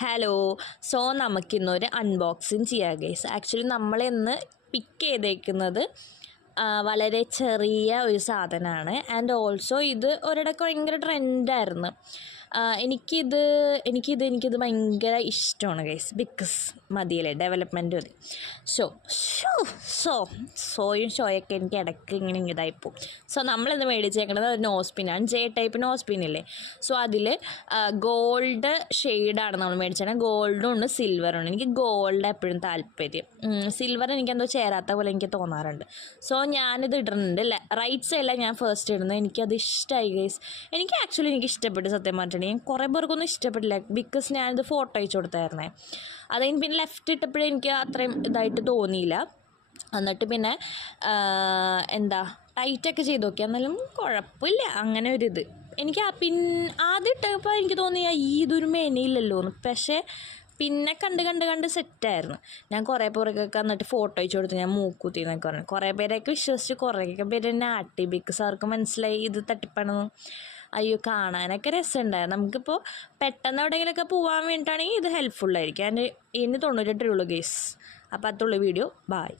Hello. So നമുക്കിന്നൊരു unboxing ചെയ്യാം guys. Actually നമ്മളിന്ന് പിക്ക് ചെയ്തേക്കുന്നത് വളരെ ചെറിയ ഒരു സാധനമാണ്. ആൻഡ് ഓൾസോ ഇത് ഒരിടയ്ക്ക് ഭയങ്കര ട്രെൻഡായിരുന്നു. എനിക്കിത് ഭയങ്കര ഇഷ്ടമാണ് ഗൈസ്. ബിക്കോസ് മതിയല്ലേ, ഡെവലപ്മെൻറ്റ് മതി. സോയും ഷോയൊക്കെ എനിക്ക് ഇടയ്ക്ക് ഇങ്ങനെ ഇതായിപ്പോവും. സോ നമ്മളിന്ന് മേടിച്ചേക്കുന്നത് ഒരു നോസ്പിനാണ്. ജെ ടൈപ്പ് നോസ്പിനില്ലേ. സോ അതിൽ ഗോൾഡ് ഷെയ്ഡാണ് നമ്മൾ മേടിച്ചത്. ഗോൾഡും ഉണ്ട് സിൽവറും ഉണ്ട്. എനിക്ക് ഗോൾഡ് എപ്പോഴും താല്പര്യം. സിൽവർ എനിക്കെന്തോ ചേരാത്ത പോലെ എനിക്ക് തോന്നാറുണ്ട്. സോ ഞാനിത് ഇടുന്നുണ്ട്. റൈറ്റ് സൈഡിലാണ് ഞാൻ ഫസ്റ്റ് ഇടുന്നത്. എനിക്കത് ഇഷ്ടമായി ഗൈസ്. എനിക്ക് ഇഷ്ടപ്പെട്ടു സത്യം പറഞ്ഞിട്ടുണ്ടെങ്കിൽ. കുറേ പേർക്കൊന്നും ഇഷ്ടപ്പെട്ടില്ല ബിക്കോസ് ഞാനിത് ഫോട്ടോ അയച്ചു കൊടുത്തായിരുന്നേ. അതുകഴിഞ്ഞ് പിന്നെ ലെഫ്റ്റ് ഇട്ടപ്പോഴേ എനിക്ക് അത്രയും ഇതായിട്ട് തോന്നിയില്ല. എന്നിട്ട് പിന്നെ ടൈറ്റൊക്കെ ചെയ്ത് നോക്കി, എന്നാലും കുഴപ്പമില്ല. അങ്ങനെ ഒരിത് എനിക്ക് ആദ്യം ഇട്ടപ്പോൾ എനിക്ക് തോന്നി ഇതൊരു മെനയില്ലല്ലോ എന്ന്. പക്ഷേ പിന്നെ കണ്ട് സെറ്റായിരുന്നു. ഞാൻ കുറേ പേരൊക്കെ എന്നിട്ട് ഫോട്ടോ അയച്ചു കൊടുത്ത് ഞാൻ മൂക്കുത്തി എന്നൊക്കെ പറഞ്ഞു. കുറേ പേരൊക്കെ വിശ്വസിച്ച്, കുറേയൊക്കെ പേര് എന്നെ ആട്ടി. ബിക്കോസ് അവർക്ക് മനസ്സിലായി ഇത് തട്ടിപ്പാണെന്ന്. അയ്യോ, കാണാനൊക്കെ രസമുണ്ടായിരുന്നു. നമുക്കിപ്പോൾ പെട്ടെന്ന് എവിടെയെങ്കിലുമൊക്കെ പോകാൻ വേണ്ടിയിട്ടാണെങ്കിൽ ഇത് ഹെൽപ്ഫുള്ളായിരിക്കും. അതിന് 98 ഗേസ്. അപ്പോൾ അതുള്ള വീഡിയോ. ബായ്.